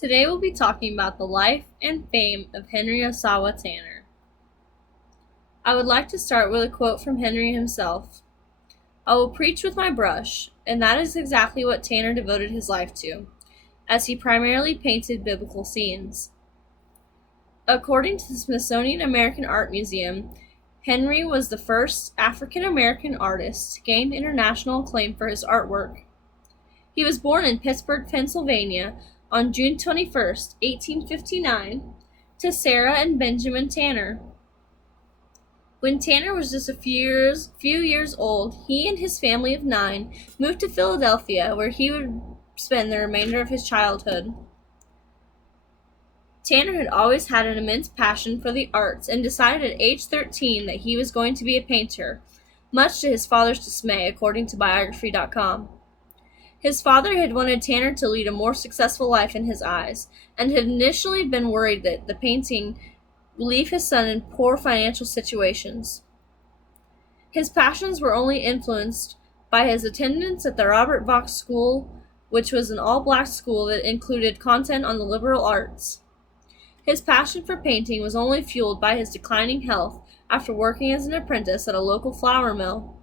Today we'll be talking about the life and fame of Henry Ossawa Tanner. I would like to start with a quote from Henry himself. "I will preach with my brush," and that is exactly what Tanner devoted his life to, as he primarily painted biblical scenes. According to the Smithsonian American Art Museum, Henry was the first African American artist to gain international acclaim for his artwork. He was born in Pittsburgh, Pennsylvania on June 21st, 1859, to Sarah and Benjamin Tanner. When Tanner was just a few years old, he and his family of 9 moved to Philadelphia, where he would spend the remainder of his childhood. Tanner had always had an immense passion for the arts and decided at age 13 that he was going to be a painter, much to his father's dismay, according to biography.com. His father had wanted Tanner to lead a more successful life in his eyes, and had initially been worried that the painting would leave his son in poor financial situations. His passions were only influenced by his attendance at the Robert Vaux School, which was an all-black school that included content on the liberal arts. His passion for painting was only fueled by his declining health after working as an apprentice at a local flour mill.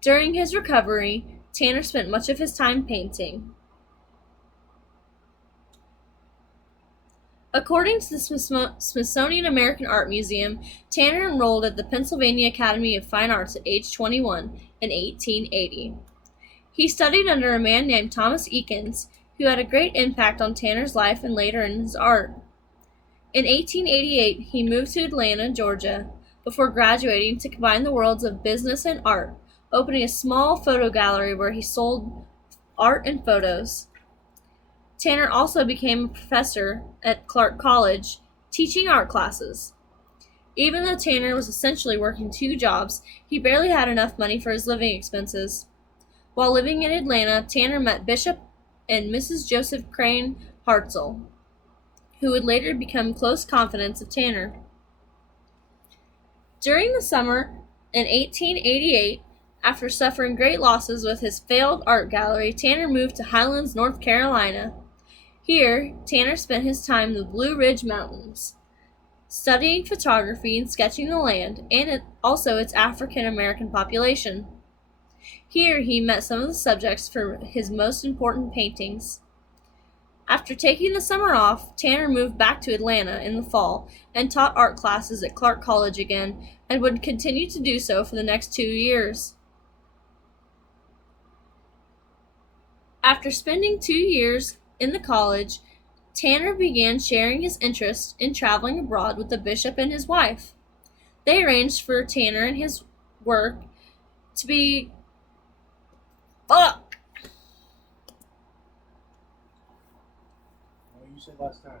During his recovery, Tanner spent much of his time painting. According to the Smithsonian American Art Museum, Tanner enrolled at the Pennsylvania Academy of Fine Arts at age 21 in 1880. He studied under a man named Thomas Eakins, who had a great impact on Tanner's life and later in his art. In 1888, he moved to Atlanta, Georgia, before graduating to combine the worlds of business and art, opening a small photo gallery where he sold art and photos. Tanner also became a professor at Clark College, teaching art classes. Even though Tanner was essentially working 2 jobs, he barely had enough money for his living expenses. While living in Atlanta, Tanner met Bishop and Mrs. Joseph Crane Hartzell, who would later become close confidants of Tanner. During the summer in 1888, after suffering great losses with his failed art gallery, Tanner moved to Highlands, North Carolina. Here, Tanner spent his time in the Blue Ridge Mountains, studying photography and sketching the land, and also its African American population. Here, he met some of the subjects for his most important paintings. After taking the summer off, Tanner moved back to Atlanta in the fall and taught art classes at Clark College again, and would continue to do so for the next 2 years. After spending 2 years in the college, Tanner began sharing his interest in traveling abroad with the bishop and his wife. They arranged for Tanner and his work to be What you said last time.